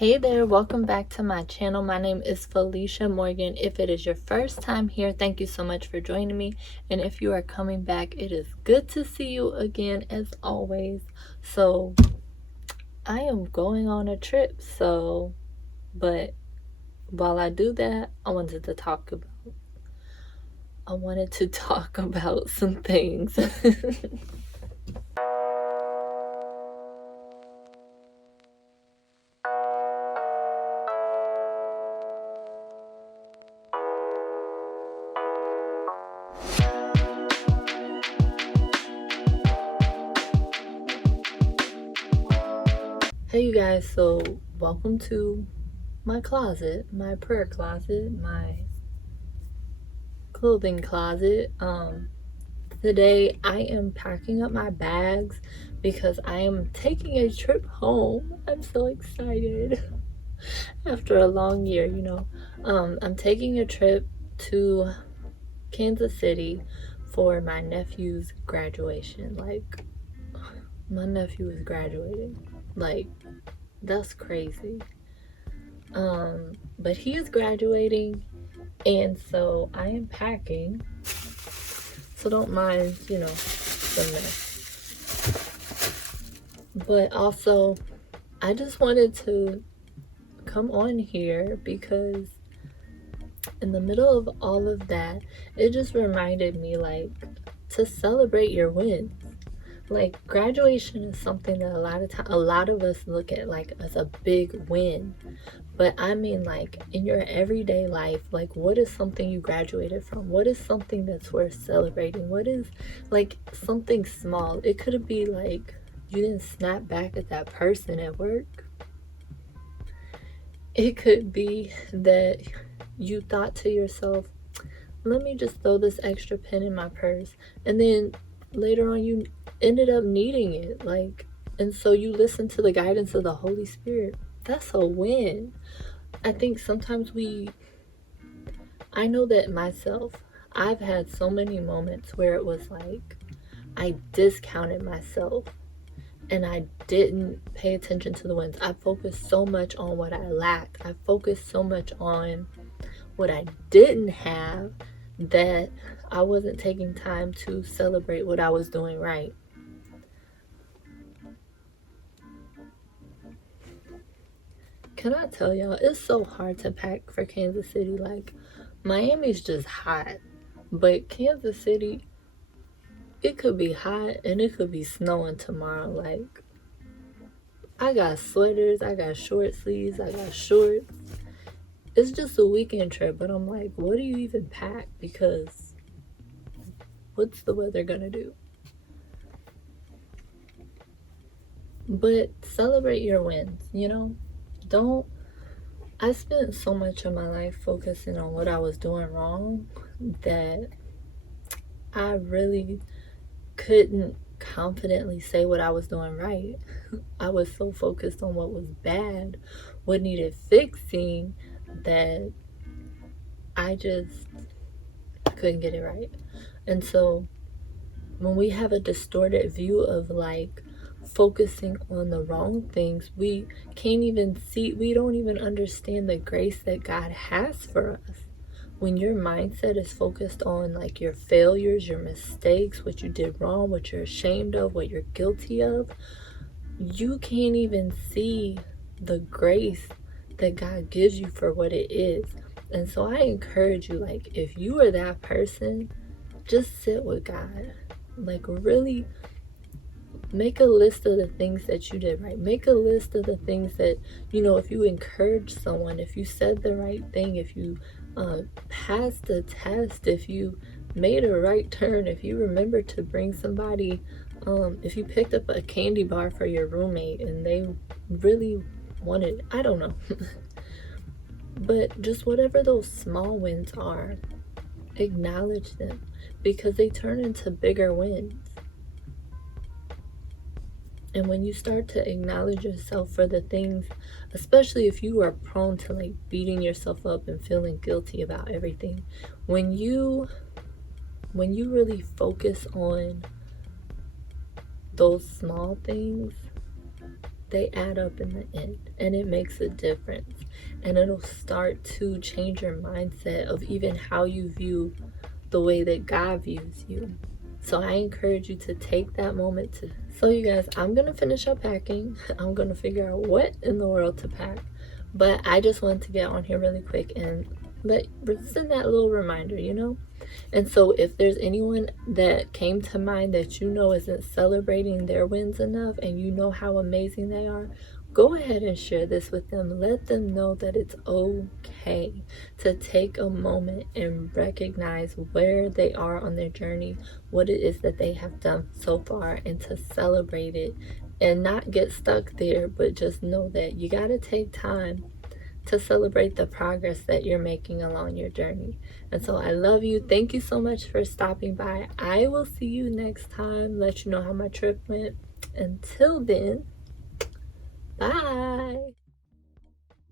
Hey there, welcome back to my channel. My name is Felicia Morgan. If it is your first time here, thank you so much for joining me. And if you are coming back, it is good to see you again as always. So I am going on a trip, but while I do that, I wanted to talk about some things. Hey you guys, so welcome to my closet, my prayer closet, my clothing closet. Today I am packing up my bags because I am taking a trip home. I'm so excited. After a long year, I'm taking a trip to Kansas City for my nephew's graduation. Like, my nephew is graduating. Like, that's crazy. But he is graduating, and so I am packing. So don't mind, the mess. But also, I just wanted to come on here because in the middle of all of that, it just reminded me, like, to celebrate your wins. Like, graduation is something that a lot of us look at like as a big win. But I mean, like, in your everyday life, like, what is something you graduated from? What is something that's worth celebrating? What is, like, something small? It could be like you didn't snap back at that person at work. It could be that you thought to yourself, let me just throw this extra pen in my purse, and then later on you ended up needing it, like, and so you listen to the guidance of the Holy Spirit. That's a win. I think sometimes I know that myself, I've had so many moments where it was like I discounted myself and I didn't pay attention to the wins. I focused so much on what I lacked. I focused so much on what I didn't have that I wasn't taking time to celebrate what I was doing right. Can I tell y'all, it's so hard to pack for Kansas City. Like, Miami's just hot, but Kansas City, it could be hot and it could be snowing tomorrow. Like, I got sweaters, I got short sleeves, I got shorts. It's just a weekend trip, but I'm like, what do you even pack? Because what's the weather gonna do? But celebrate your wins, I spent so much of my life focusing on what I was doing wrong that I really couldn't confidently say what I was doing right. I was so focused on what was bad, what needed fixing, that I just couldn't get it right. And so when we have a distorted view of, like, focusing on the wrong things, we don't even understand the grace that God has for us. When your mindset is focused on, like, your failures, your mistakes, what you did wrong, what you're ashamed of, what you're guilty of, you can't even see the grace that God gives you for what it is. And so I encourage you, like, if you are that person, just sit with God. Like, really make a list of the things that you did right. Make a list of the things that, if you encouraged someone, if you said the right thing, if you passed the test, if you made a right turn, if you remembered to bring somebody, if you picked up a candy bar for your roommate and they really wanted it, I don't know. But just whatever those small wins are, acknowledge them, because they turn into bigger wins. And when you start to acknowledge yourself for the things, especially if you are prone to, like, beating yourself up and feeling guilty about everything, when you really focus on those small things, they add up in the end, and it makes a difference. And it'll start to change your mindset of even how you view the way that God views you. So I encourage you to take that moment to. So you guys, I'm gonna finish up packing. I'm gonna figure out what in the world to pack. But I just wanted to get on here really quick and send that little reminder, you know? And so if there's anyone that came to mind that you know isn't celebrating their wins enough and you know how amazing they are, go ahead and share this with them. Let them know that it's okay to take a moment and recognize where they are on their journey, what it is that they have done so far, and to celebrate it and not get stuck there, but just know that you got to take time to celebrate the progress that you're making along your journey. And so I love you. Thank you so much for stopping by. I will see you next time. Let you know how my trip went. Until then, bye.